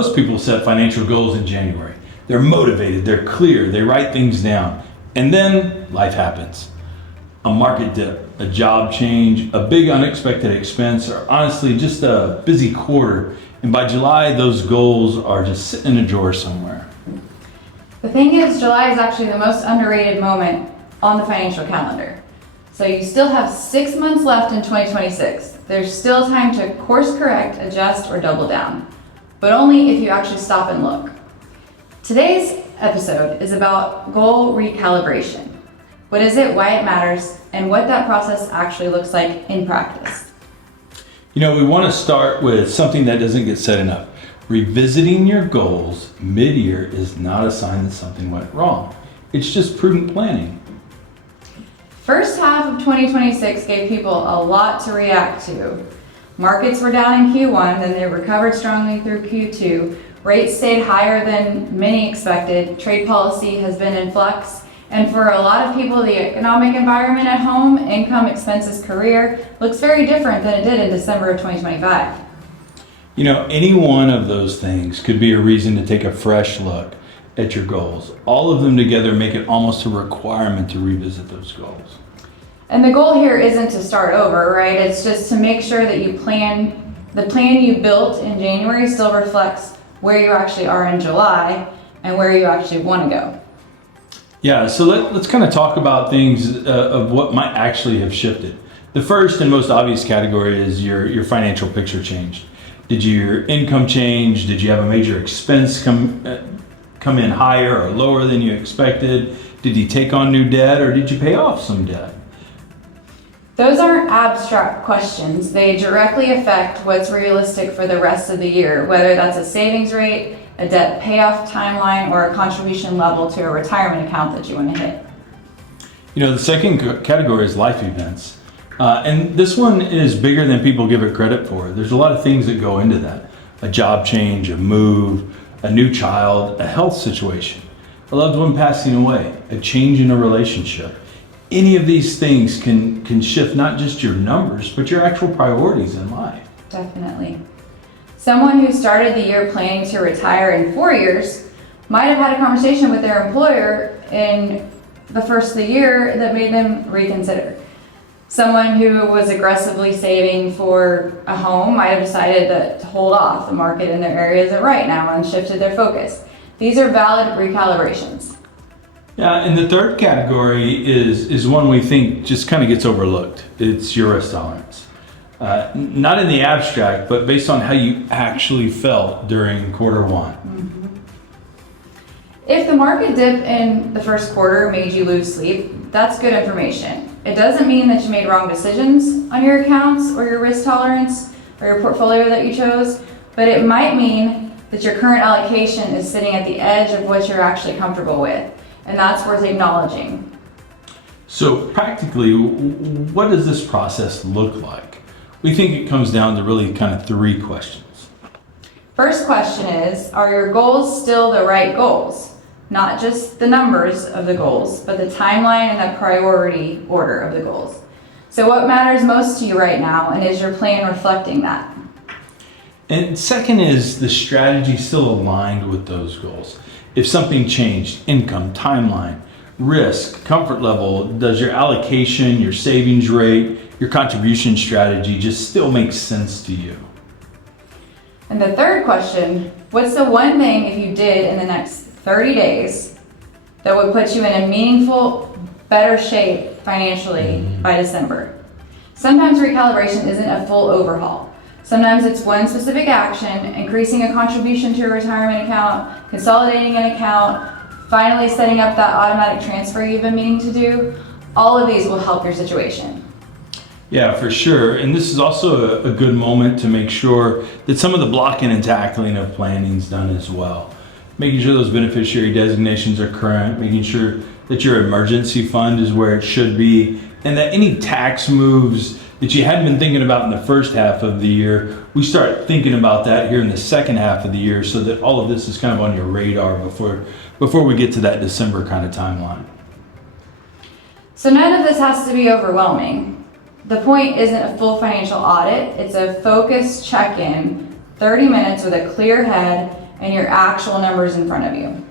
most people set financial goals in January. They're motivated, they're clear, they write things down. And then life happens. A market dip, a job change, a big unexpected expense, or honestly just a busy quarter. And by July, those goals are just sitting in a drawer somewhere. The thing is, July is actually the most underrated moment on the financial calendar. So you still have 6 months left in 2026. There's still time to course correct, adjust, or double down, but only if you actually stop and look. Today's episode is about goal recalibration. What is it, why it matters, and what that process actually looks like in practice. You know, we want to start with something that doesn't get said enough. Revisiting your goals mid-year is not a sign that something went wrong. It's just prudent planning. First half of 2026 gave people a lot to react to. Markets were down in Q1, then they recovered strongly through Q2. Rates stayed higher than many expected. Trade policy has been in flux. And for a lot of people, the economic environment at home, income, expenses, career, looks very different than it did in December of 2025. You know, any one of those things could be a reason to take a fresh look at your goals. All of them together make it almost a requirement to revisit those goals. And the goal here isn't to start over, right? It's just to make sure that the plan you built in January still reflects where you actually are in July and where you actually want to go. Yeah, so let's kind of talk about things of what might actually have shifted. The first and most obvious category is your financial picture changed. Did your income change? Did you have a major expense come in higher or lower than you expected? Did you take on new debt or did you pay off some debt? Those aren't abstract questions. They directly affect what's realistic for the rest of the year, whether that's a savings rate, a debt payoff timeline, or a contribution level to a retirement account that you want to hit. You know, the second category is life events. And this one is bigger than people give it credit for. There's a lot of things that go into that. A job change, a move, a new child, a health situation, a loved one passing away, a change in a relationship. Any of these things can shift not just your numbers, but your actual priorities in life. Definitely. Someone who started the year planning to retire in 4 years might have had a conversation with their employer in the first of the year that made them reconsider. Someone who was aggressively saving for a home might have decided to hold off. The market in their area isn't right now and shifted their focus. These are valid recalibrations. Yeah, and the third category is one we think just kind of gets overlooked. It's your risk tolerance. Not in the abstract, but based on how you actually felt during quarter one. Mm-hmm. If the market dip in the first quarter made you lose sleep, that's good information. It doesn't mean that you made wrong decisions on your accounts or your risk tolerance or your portfolio that you chose, but it might mean that your current allocation is sitting at the edge of what you're actually comfortable with, and that's worth acknowledging. So practically, what does this process look like? We think it comes down to really kind of three questions. First question is, are your goals still the right goals? Not just the numbers of the goals, but the timeline and the priority order of the goals. So what matters most to you right now, and is your plan reflecting that? And second is the strategy still aligned with those goals? If something changed, income, timeline, risk, comfort level, does your allocation, your savings rate, your contribution strategy just still make sense to you? And the third question, what's the one thing if you did in the next 30 days that would put you in a meaningful, better shape financially by December? Sometimes recalibration isn't a full overhaul. Sometimes it's one specific action, increasing a contribution to your retirement account, consolidating an account, finally setting up that automatic transfer you've been meaning to do. All of these will help your situation. Yeah, for sure. And this is also a good moment to make sure that some of the blocking and tackling of planning is done as well. Making sure those beneficiary designations are current, making sure that your emergency fund is where it should be, and that any tax moves that you hadn't been thinking about in the first half of the year, we start thinking about that here in the second half of the year so that all of this is kind of on your radar before we get to that December kind of timeline. So none of this has to be overwhelming. The point isn't a full financial audit, it's a focused check-in, 30 minutes with a clear head and your actual numbers in front of you.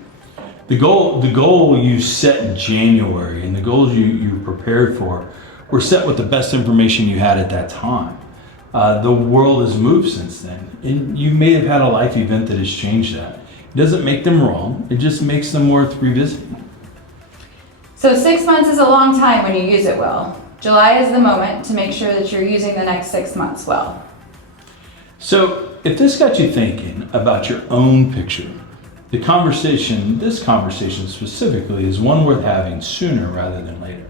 The goal you set in January and the goals you prepared for were set with the best information you had at that time. The world has moved since then, and you may have had a life event that has changed that. It doesn't make them wrong, it just makes them worth revisiting. So 6 months is a long time when you use it well. July is the moment to make sure that you're using the next 6 months well. So if this got you thinking about your own picture, this conversation specifically is one worth having sooner rather than later.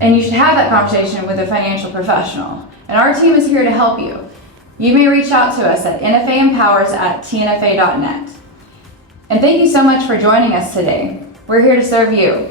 And you should have that conversation with a financial professional. And our team is here to help you. You may reach out to us at nfaempowers@tnfa.net. And thank you so much for joining us today. We're here to serve you.